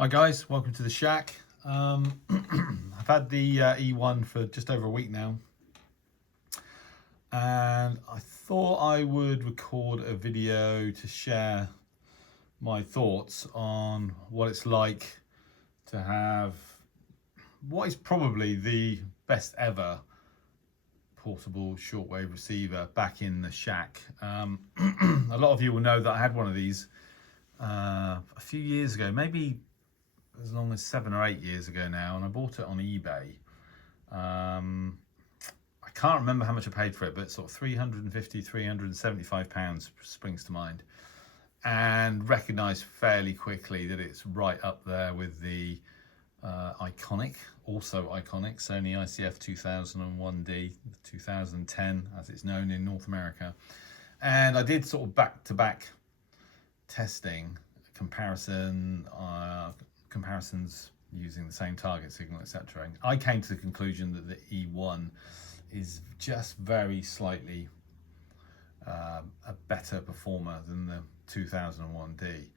Hi guys, welcome to the shack. I've had the E1 for just over a week now, and I thought I would record a video to share my thoughts on what it's like to have what is probably the best ever portable shortwave receiver back in the shack. A lot of you will know that I had one of these a few years ago, maybe as long as 7 or 8 years ago now, and I bought it on eBay. I can't remember how much I paid for it, but sort of £375 springs to mind, and recognised fairly quickly that it's right up there with the also iconic Sony ICF 2001D, 2010 as it's known in North America. And I did sort of back-to-back testing, comparisons using the same target signal, etc. And I came to the conclusion that the E1 is just very slightly a better performer than the 2001D.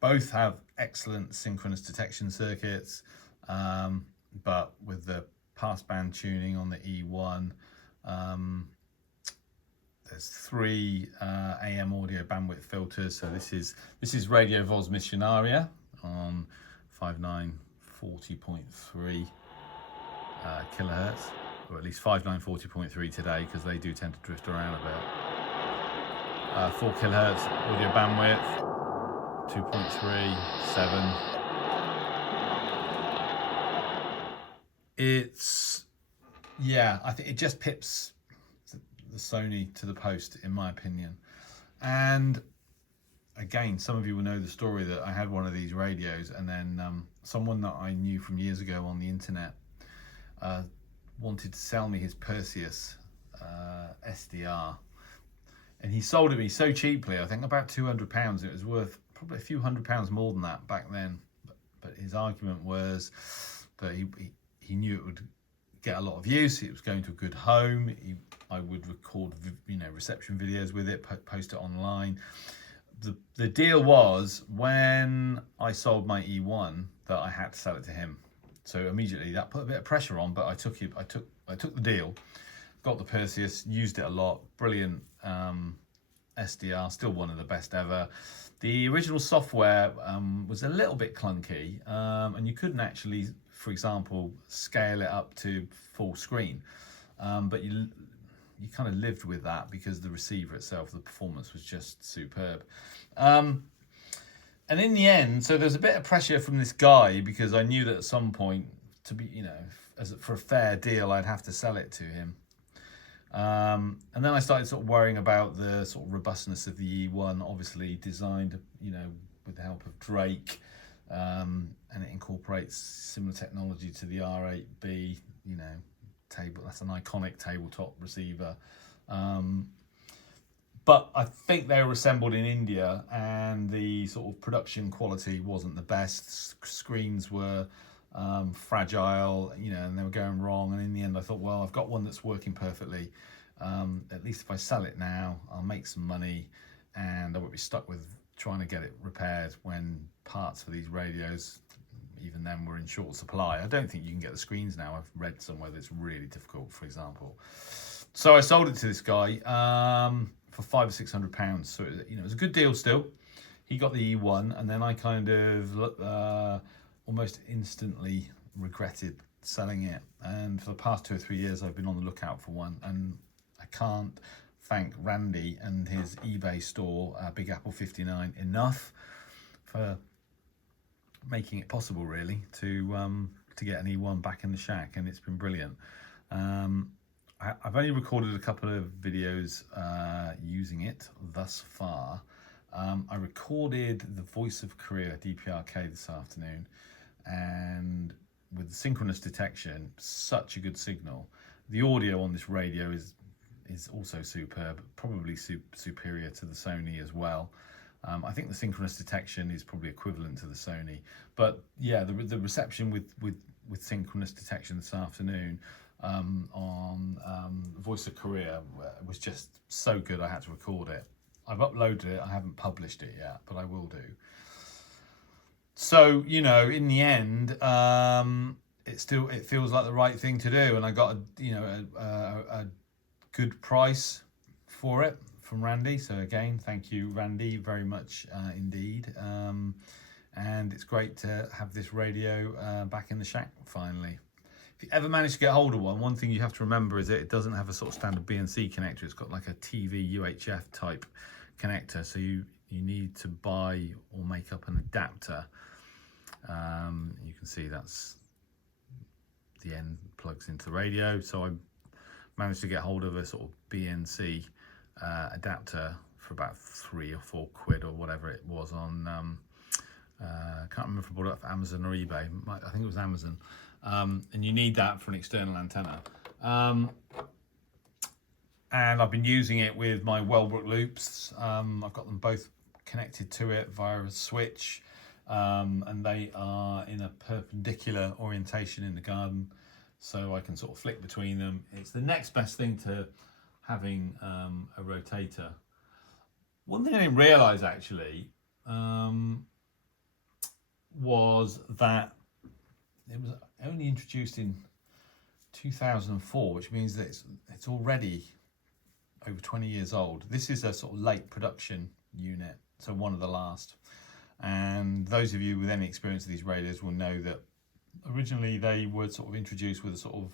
Both have excellent synchronous detection circuits, but with the passband tuning on the E1, there's 3 AM audio bandwidth filters. So this is Radio Voz Missionaria on 5940.3 kilohertz, or at least 5940.3 today, because they do tend to drift around a bit. 4 kilohertz audio bandwidth, 2.37. I think it just pips the Sony to the post, in my opinion. And again, some of you will know the story that I had one of these radios, and then someone that I knew from years ago on the internet wanted to sell me his Perseus SDR, and he sold it me so cheaply, I think about £200. It was worth probably a few £100 more than that back then, but his argument was that he knew it would get a lot of use, it was going to a good home, I would record reception videos with it, post it online. The deal was, when I sold my E1, that I had to sell it to him. So immediately that put a bit of pressure on, but I took the deal, got the Perseus, used it a lot, brilliant SDR, still one of the best ever. The original software was a little bit clunky, and you couldn't actually, for example, scale it up to full screen, but you kind of lived with that because the receiver itself, the performance was just superb. And in the end, so there's a bit of pressure from this guy, because I knew that at some point, to be, for a fair deal, I'd have to sell it to him. And then I started sort of worrying about the sort of robustness of the E1, obviously designed, with the help of Drake, and it incorporates similar technology to the R8B, table. That's an iconic tabletop receiver. But I think they were assembled in India, and the sort of production quality wasn't the best. Screens were fragile, and they were going wrong. And in the end, I thought, well, I've got one that's working perfectly. At least if I sell it now, I'll make some money, and I won't be stuck with trying to get it repaired when parts for these radios, even then, were in short supply. I don't think you can get the screens now. I've read somewhere that it's really difficult, for example. So I sold it to this guy for £500 or £600. So it was a good deal still. He got the E1, and then I kind of almost instantly regretted selling it. And for the past 2 or 3 years, I've been on the lookout for one, and I can't thank Randy and his eBay store, Big Apple 59, enough for making it possible, really, to get an E1 back in the shack, and it's been brilliant. I've only recorded a couple of videos using it thus far. I recorded the Voice of Korea DPRK this afternoon, and with synchronous detection, such a good signal. The audio on this radio is also superb, probably superior to the Sony as well. I think the synchronous detection is probably equivalent to the Sony, but yeah, the reception with synchronous detection this afternoon on Voice of Korea was just so good, I had to record it. I've uploaded it, I haven't published it yet, but I will do. So, you know, in the end, it feels like the right thing to do, and I got a good price for it from Randy. So again, thank you, Randy, very much indeed. And it's great to have this radio back in the shack finally. If you ever manage to get hold of one thing you have to remember is that it doesn't have a sort of standard BNC connector. It's got like a TV UHF type connector, so you need to buy or make up an adapter. You can see that's the end plugs into the radio, so I managed to get hold of a sort of BNC adapter for about £3 or £4 or whatever it was on can't remember if I bought it off Amazon or eBay. I think it was Amazon. And you need that for an external antenna. And I've been using it with my Wellbrook loops. I've got them both connected to it via a switch, and they are in a perpendicular orientation in the garden, so I can sort of flick between them. It's the next best thing to having a rotator. One thing I didn't realise actually was that it was only introduced in 2004, which means that it's already over 20 years old. This is a sort of late production unit, so one of the last. And those of you with any experience of these radios will know that originally they were sort of introduced with a sort of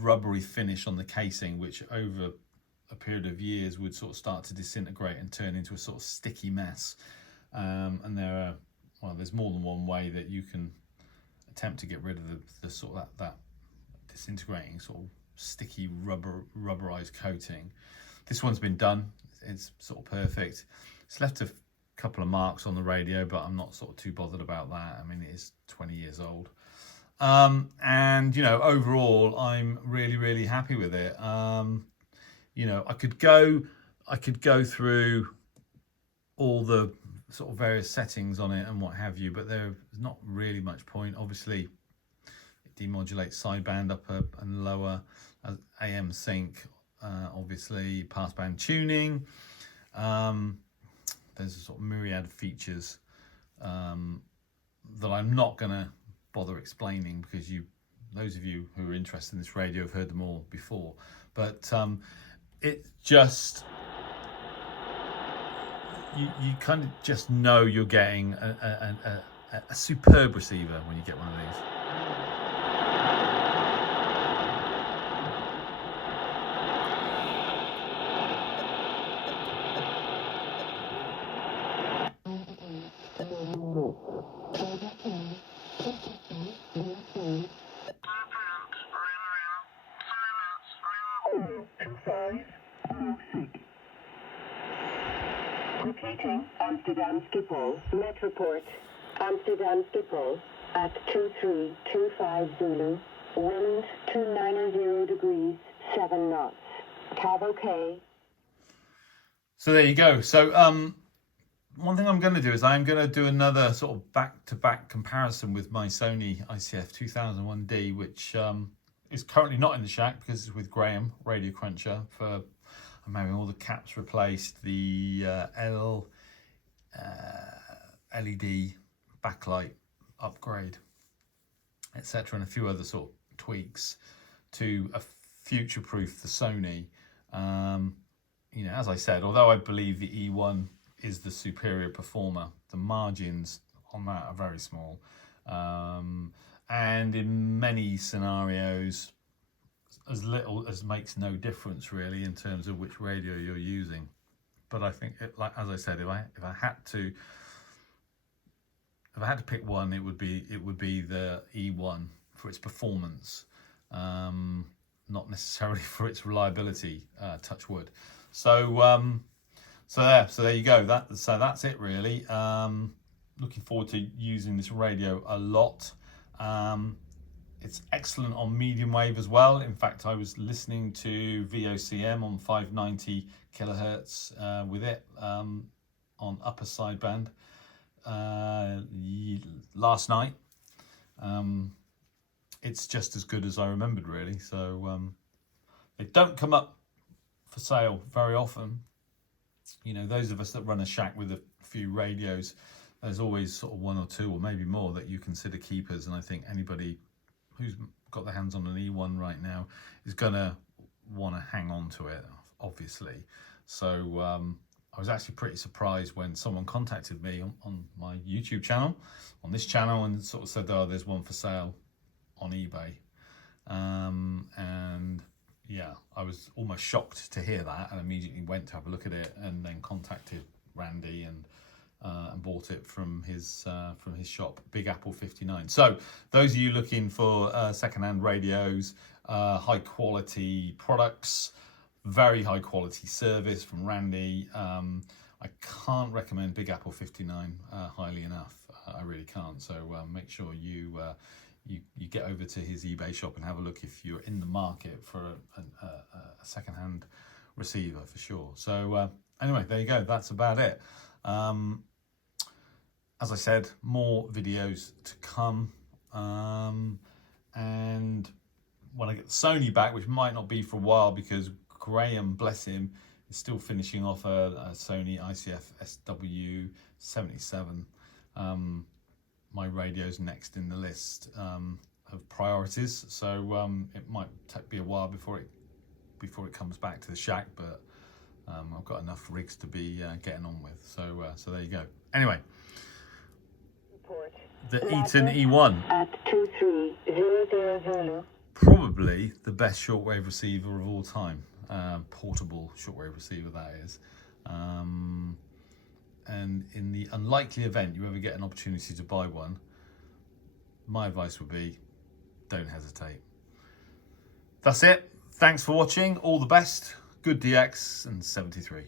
rubbery finish on the casing, which over a period of years would sort of start to disintegrate and turn into a sort of sticky mess. And there's more than one way that you can attempt to get rid of the sort of that disintegrating sort of sticky rubberized coating. This one's been done. It's sort of perfect. It's left a couple of marks on the radio, but I'm not sort of too bothered about that. I mean, it is 20 years old. And you know, overall, I'm really happy with it. You know, I could go through all the sort of various settings on it and what have you, but there's not really much point. Obviously, it demodulates sideband upper and lower, AM sync, obviously passband tuning. There's a sort of myriad of features that I'm not going to bother explaining, because those of you who are interested in this radio have heard them all before. But it just, you kind of just know you're getting a superb receiver when you get one of these. Repeating Amsterdam Schiphol, Metroport, Amsterdam Schiphol, at 2325 Zulu, wind 290 degrees, 7 knots, Cav OK. So there you go. So one thing I'm going to do is I'm going to do another sort of back-to-back comparison with my Sony ICF 2001D, which is currently not in the shack because it's with Graham, Radio Cruncher, for I'm having all the caps replaced, the LED backlight upgrade, etc., and a few other sort of tweaks to future-proof the Sony. You know, as I said, although I believe the E1 is the superior performer, the margins on that are very small, and in many scenarios, as little as makes no difference really in terms of which radio you're using. But I think, like as I said, if I had to pick one, it would be the E1 for its performance, not necessarily for its reliability. Touch wood. So there you go. That's it really. Looking forward to using this radio a lot. It's excellent on medium wave as well. In fact, I was listening to VOCM on 590 kilohertz with it on upper sideband last night. It's just as good as I remembered really. So they don't come up for sale very often. You know, those of us that run a shack with a few radios there's always sort of one or two or maybe more that you consider keepers. And I think anybody who's got their hands on an E1 right now is going to want to hang on to it, obviously. So I was actually pretty surprised when someone contacted me on my YouTube channel, on this channel, and sort of said, oh, there's one for sale on eBay. And yeah, I was almost shocked to hear that, and immediately went to have a look at it, and then contacted Randy and bought it from his shop, Big Apple 59. So those of you looking for secondhand radios, high quality products, very high quality service from Randy, I can't recommend Big Apple 59 highly enough. I really can't. So make sure you get over to his eBay shop and have a look if you're in the market for a secondhand receiver, for sure. So anyway, there you go. That's about it. As I said, more videos to come. And when I get the Sony back, which might not be for a while because Graham, bless him, is still finishing off a Sony ICF SW77. My radio's next in the list of priorities, so it might be a while before it comes back to the shack, but I've got enough rigs to be getting on with. So there you go. Anyway, the Eton E1, at 2300 Zulu. probably the best shortwave receiver of all time. Portable shortwave receiver, that is. And in the unlikely event you ever get an opportunity to buy one, my advice would be, don't hesitate. That's it. Thanks for watching. All the best. Good DX and 73.